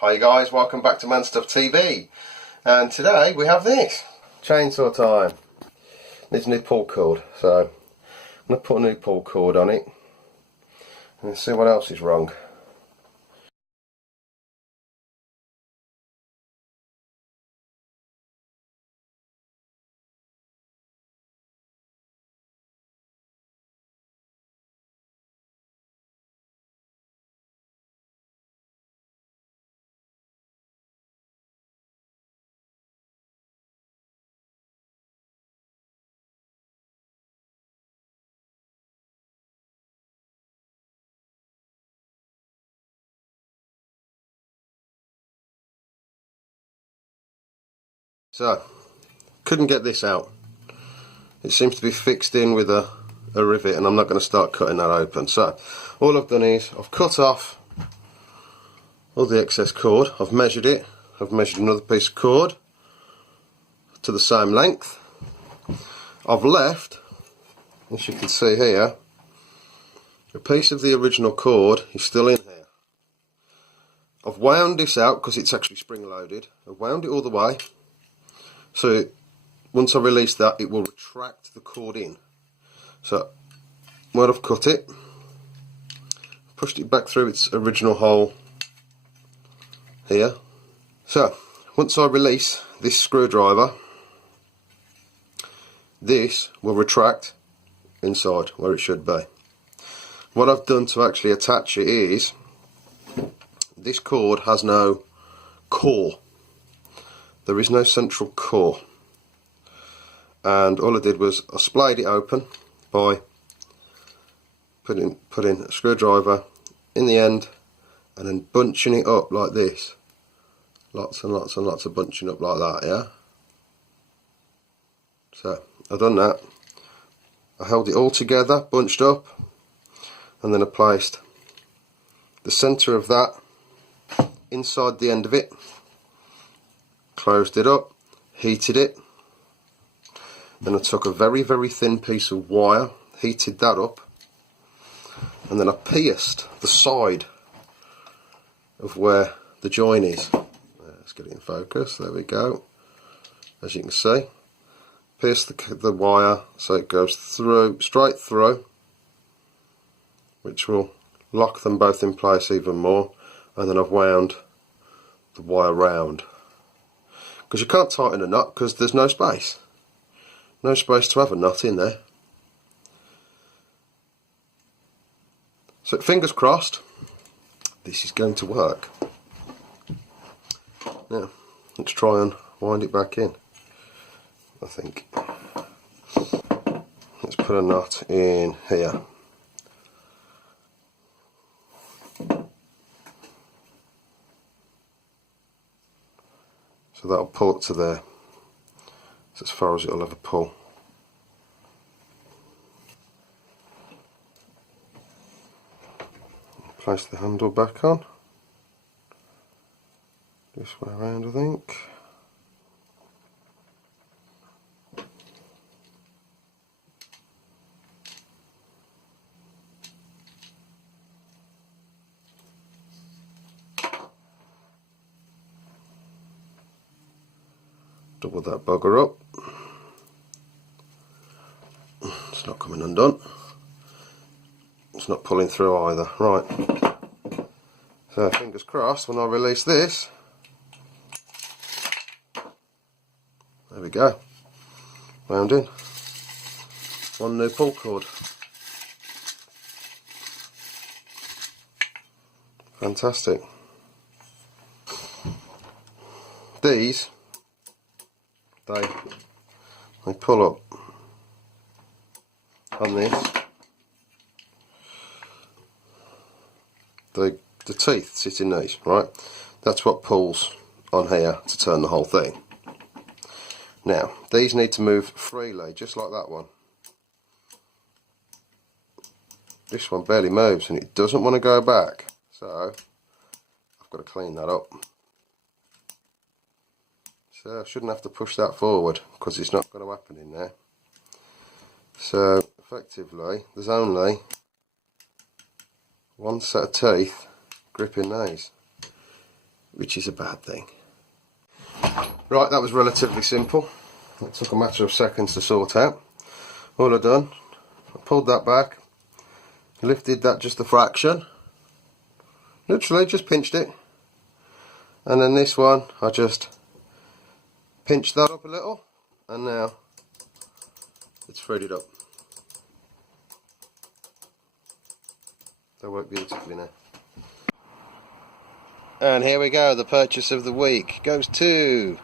Hi guys, welcome back to manstufftv, and today we have this chainsaw time. There's a new pull cord, so I'm going to put a new pull cord on it and see what else is wrong. So, couldn't get this out. It seems to be fixed in with a rivet, and I'm not going to start cutting that open. So, all I've done is I've cut off all the excess cord. I've measured it. I've measured another piece of cord to the same length. I've left, as you can see here, a piece of the original cord is still in here. I've wound this out because it's actually spring loaded. I've wound it all the way. So once I release that, it will retract the cord in. So where I've cut it, pushed it back through its original hole here. So once I release this screwdriver, this will retract inside where it should be. What I've done to actually attach it is, this cord has no core. There is no central core, and all I did was I splayed it open by putting a screwdriver in the end and then bunching it up like this. Lots and lots and lots of bunching up like that, yeah? So I've done that. I held it all together, bunched up, and then I placed the centre of that inside the end of it. Closed it up, heated it, then I took a very thin piece of wire, heated that up, and then I pierced the side of where the join is. Let's get it in focus, there we go. As you can see, pierce the wire so it goes through, straight through, which will lock them both in place even more, and then I've wound the wire round. Because you can't tighten a knot because there's no space. No space to have a knot in there. So fingers crossed, this is going to work. Now, let's try and wind it back in, I think. Let's put a knot in here. So that'll pull it to there. That's as far as it'll ever pull. Place the handle back on. This way around, I think. Double that bugger up. It's not coming undone. It's not pulling through either. Right. So fingers crossed when I release this. There we go. Wound in. One new pull cord. Fantastic. These they pull up on this. The teeth sit in these, right? That's what pulls on here to turn the whole thing. Now, these need to move freely, just like that one. This one barely moves and it doesn't want to go back, so I've got to clean that up. So I shouldn't have to push that forward because it's not going to happen in there. So effectively there's only one set of teeth gripping these, which is a bad thing. Right, that was relatively simple. It took a matter of seconds to sort out. All I've done, I pulled that back, lifted that just a fraction, literally just pinched it, and then this one I just pinched that up a little, and now it's freed it up. They work beautifully now. And here we go, the purchase of the week goes to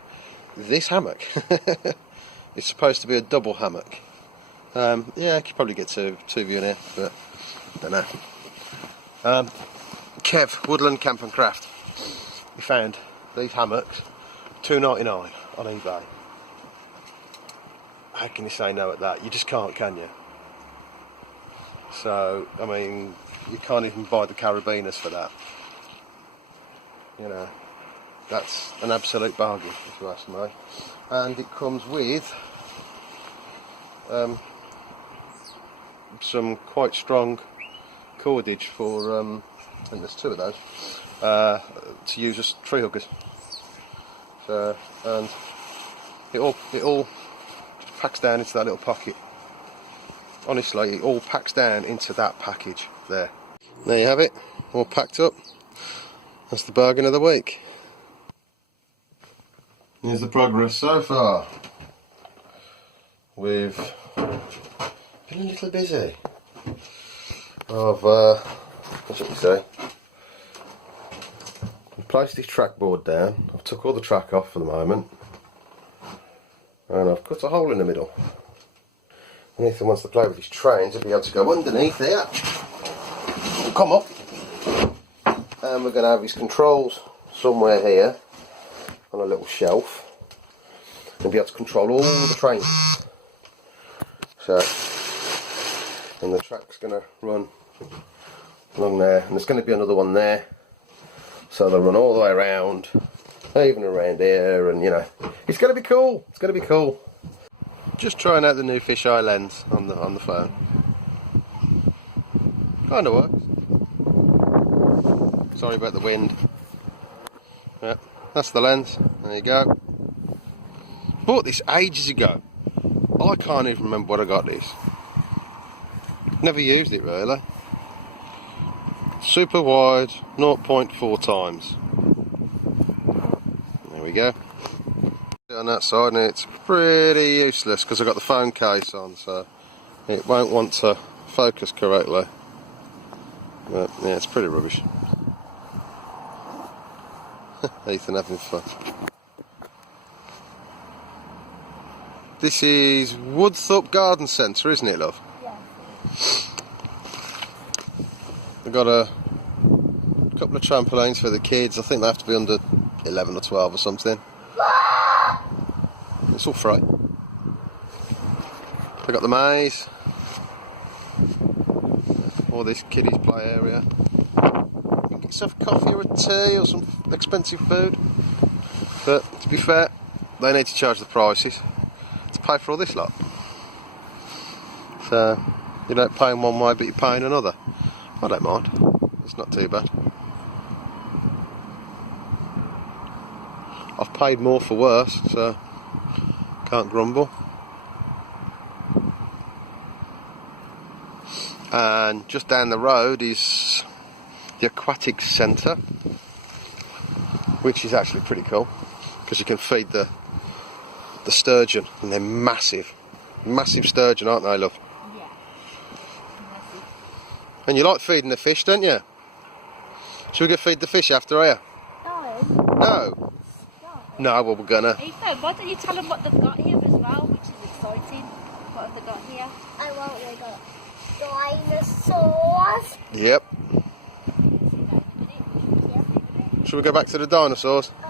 this hammock. It's supposed to be a double hammock. Yeah, I could probably get two of you in here, but I don't know. Kev, Woodland Camp and Craft. He found these hammocks, $2.99 on eBay. How can you say no at that? You just can't, can you? So, I mean, you can't even buy the carabiners for that. You know, that's an absolute bargain, if you ask me. And it comes with some quite strong cordage for, I think there's two of those, to use as tree huggers. So, and it all packs down into that little pocket. Honestly, it all packs down into that package there. There you have it, all packed up. That's the bargain of the week. Here's the progress so far. We've been a little busy. What should we say? I've placed this track board down. I've took all the track off for the moment. And I've cut a hole in the middle. And Ethan wants to play with his trains, he'll be able to go underneath there. Come up. And we're going to have his controls somewhere here on a little shelf and be able to control all the trains. So, and the track's going to run along there, and there's going to be another one there, so they'll run all the way around, even around here, and you know, it's going to be cool. It's going to be cool. Just trying out the new fisheye lens on the phone. Kind of works. Sorry about the wind. Yeah, that's the lens. There you go. Bought this ages ago. I can't even remember what I got this. Never used it really. Super wide, 0.4 times. There we go. On that side, and it's pretty useless because I've got the phone case on, so it won't want to focus correctly. But yeah, it's pretty rubbish. Ethan having fun. This is Woodthorpe Garden Centre, isn't it, love? Yeah. We've got a couple of trampolines for the kids. I think they have to be under 11 or 12 or something. It's all free. We've got the maze. All this kiddies play area. You can get yourself a coffee or a tea or some expensive food. But to be fair, they need to charge the prices to pay for all this lot. So you don't pay in one way but you pay in another. I don't mind. It's not too bad. I've paid more for worse, so can't grumble. And just down the road is the aquatics centre, which is actually pretty cool because you can feed the sturgeon, and they're massive sturgeon, aren't they, love? Yeah. Massive. And you like feeding the fish, don't you? Should we go feed the fish after here? No. No. No, well, we're gonna. Ethan, why don't you tell them what they've got here as well, which is exciting. What have they got here? I want they got dinosaurs. Yep. Should we go back to the dinosaurs? No.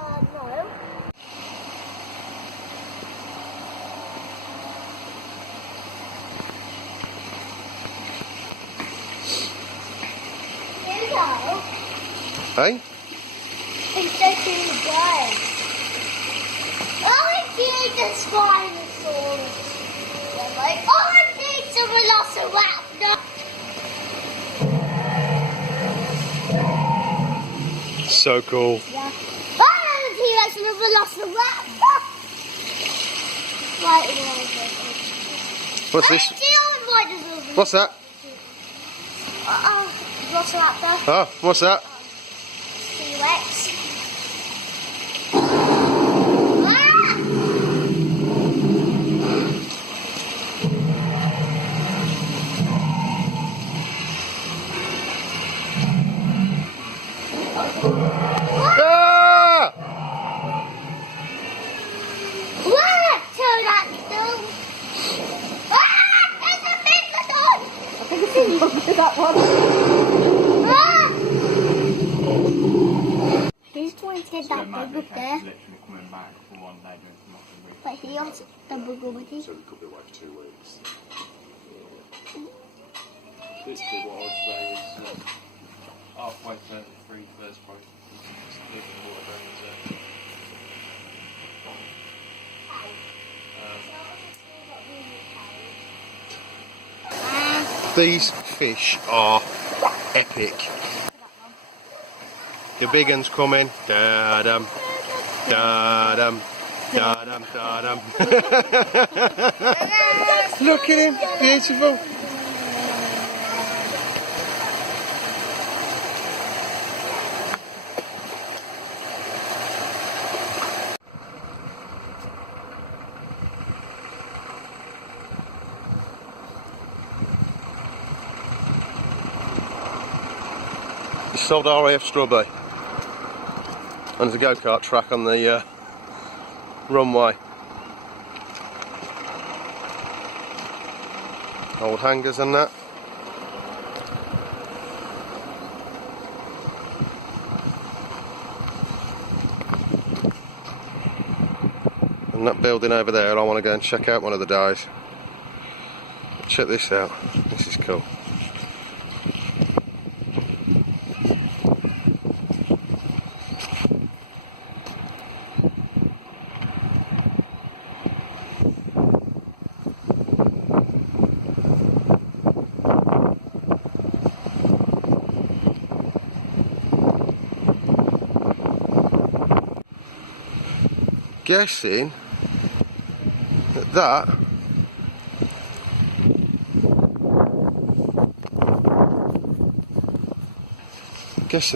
You know, Hey? it's just in the garden. I need the spinosaurus. I'm like, I need some velociraptor. So cool. Yeah. velociraptor. Right, What's this? What's that? Velociraptor. Oh, what's that? T-Rex. Ah! What? Pterodactyl. Ah! There's a megalodon. I think it's in that one. Ah! He's trying to get that bug up there. But he has the bug over here. So it could be like 2 weeks. Basically what I'd say is halfway to the first point. These fish are epic. The big one's coming. Da-dum, da-dum, da-dum, da-dum. Look at him, beautiful. Sold RAF Strawberry. And there's a go-kart track on the runway. Old hangars and that. And that building over there, I want to go and check out one of the days. Check this out. This is cool. Guessing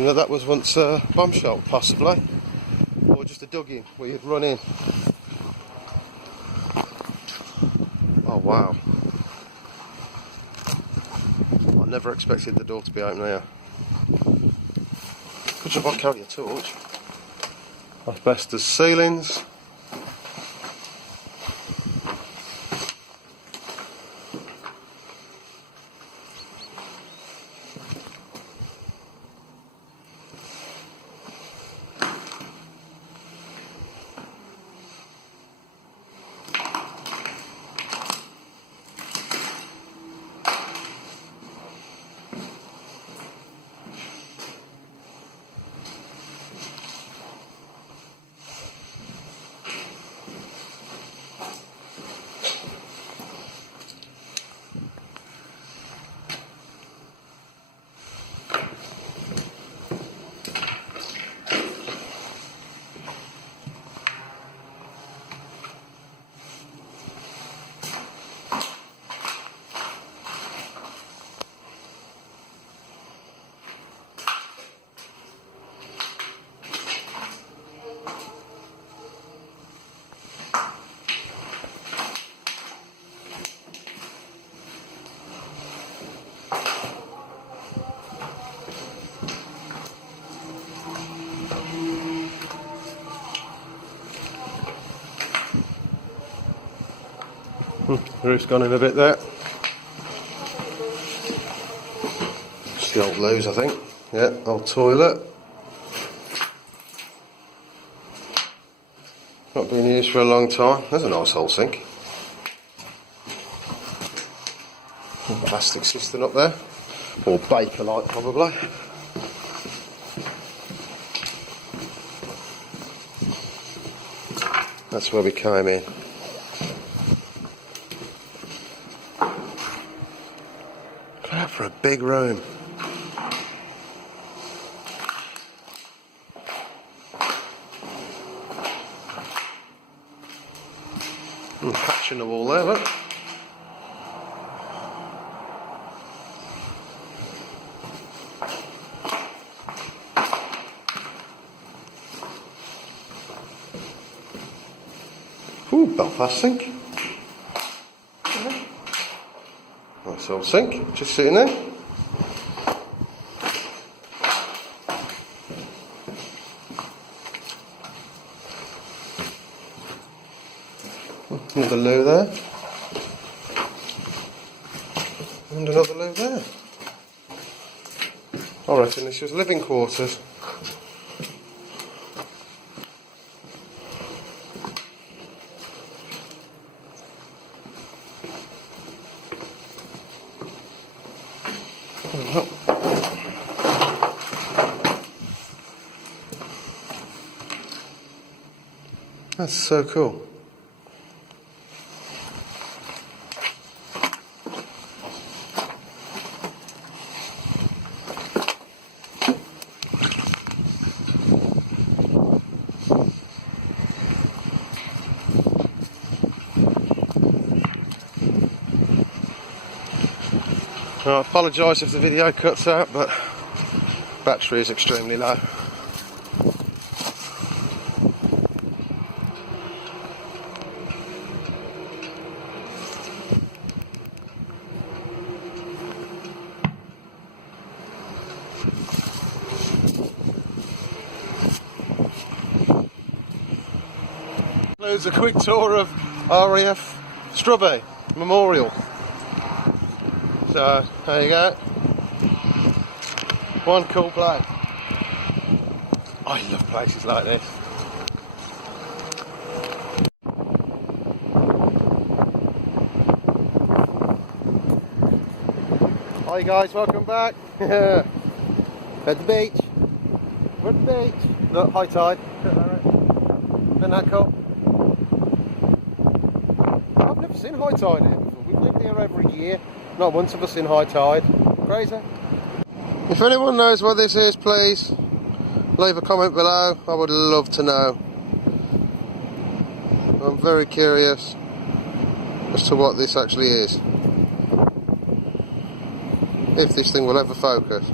that that was once a bomb shelter, possibly, or just a dug-in where you'd run in. Oh wow! I never expected the door to be open here. Good job I carry a torch. Asbestos ceilings. Roof's gone in a bit there. It's the old loos, I think. Yeah, old toilet. Not been used for a long time. There's a nice old sink. Plastic cistern up there. Or Bakelite, probably. That's where we came in. Look out for a big room. Patch in the wall there, look. Ooh, Belfast sink. Nice old sink, just sitting there. Another loo there. And another loo there. I reckon this is living quarters. That's so cool. I apologise if the video cuts out, but battery is extremely low. Includes a quick tour of RAF Strubby Memorial. So, there you go. One cool place. I love places like this. Hi guys, welcome back. At the beach. We're at the beach. Look, high tide. Isn't that cool? I've never seen high tide here before. We've lived here over a year. Not once have I seen high tide. Crazy. If anyone knows what this is, please leave a comment below. I would love to know. I'm very curious as to what this actually is. If this thing will ever focus.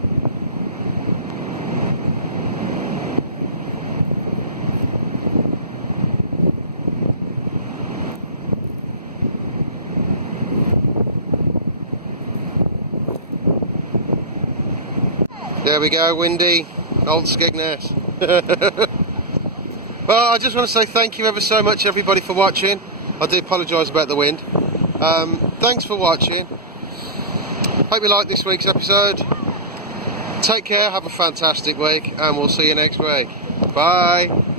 There we go, windy, old Skegness. Well, I just want to say thank you ever so much everybody for watching. I do apologise about the wind. Thanks for watching. Hope you liked this week's episode. Take care, have a fantastic week, and we'll see you next week. Bye.